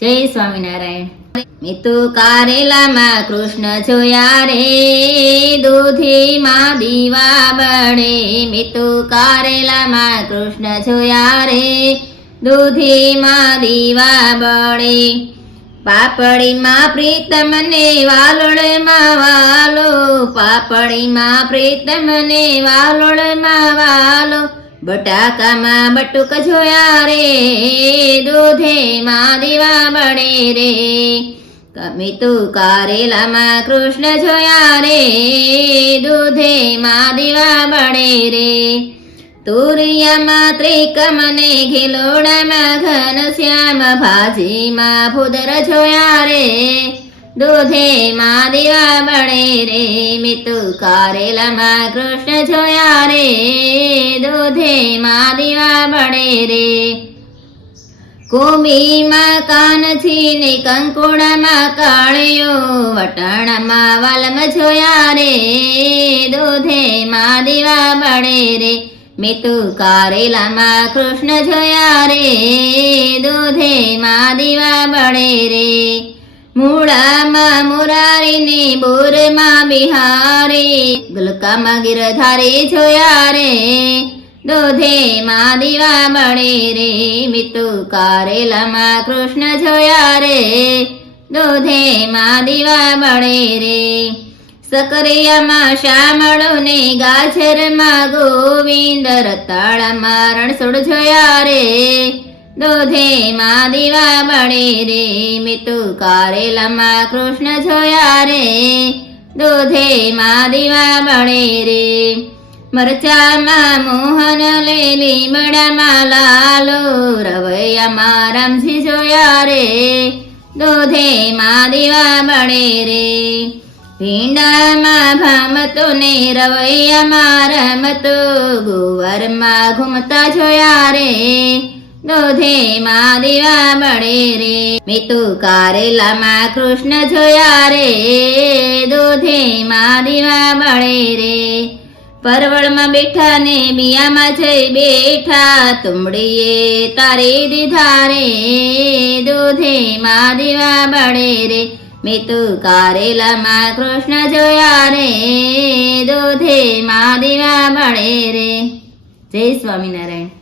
જય સ્વામિનારાયણ. મેં કારેલામાં કૃષ્ણ જોયા રે, દૂધીમાં દીવા બળે. મેં તો કારેલામાં કૃષ્ણ જોયા રે, દૂધીમાં દીવા બળે. પાપડીમાં પ્રીતમ ને વાલોળમાં વાલો, પાપડીમાં પ્રીતમ ને વાલોળમાં વાલો. બટાકામાં બટુક જોયા રે દૂધેમાં દીવા બળે રે. કમી તું કારેલામાં કૃષ્ણ જોયા રે દૂધેમાં દીવા બળે રે. તુરિયામાં ત્રિકમને ઘિલોડામાં ઘનશ્યામ, ભાજીમાં ભૂદર જોયા રે. દૂધેમાં દીવા બળે રે, મિતુ કારેલામાં કૃષ્ણ જોયા રે. દૂધેમાં દીવા બળે રે. કુંભીમાં કાનથી ને કંકુડામાં કાળિયો, વટાણામાં વાલમ જોયા રે. દૂધેમાં દીવા બળે રે, મિતુ કારેલામાં કૃષ્ણ જોયા રે. દૂધેમાં દીવા બળે રે. મૂળામાં મુરારીને બોરમાં બિહારી, ગુલકામાં ગિરધારી જોયા રે. દૂધેમાં દીવા બળે રે, મિતુ કારેલામાં કૃષ્ણ જોયા રે. દૂધેમાં દીવા બળે રે, સકરિયામાં શામળો ને ગાજરમાં ગોવિંદ રતાળામાં રણછોડ જોયા રે. દૂધેમાં દીવા બળે રે, મિતુ કારેલામાં કૃષ્ણ જોયા રે. દૂધેમાં દીવા બળે રે મરચામાં મોહન લેલી બડામાં લાલો રવૈયામાં રામજી જોયા રે. દૂધેમાં દીવા બળે રે ભીંડામાં ભામતો ને રવૈયામાં રમતો ગુવરમાં ઘૂમતા જોયા રે. દૂધેમાં દીવા મળે રે. મિતુ કારેલામાં કૃષ્ણ જોયા રે. દૂધે માં દીવા મળે રે. પરવળમાં બેઠા ને બિયામાં જઈ બેઠા. તુમડીએ તારી દીધા રે. દૂધે માં દીવા મળે રે. મેં તો કારેલામાં કૃષ્ણ જોયા રે. દૂધે માં દીવા મળે રે. જય સ્વામિનારાયણ.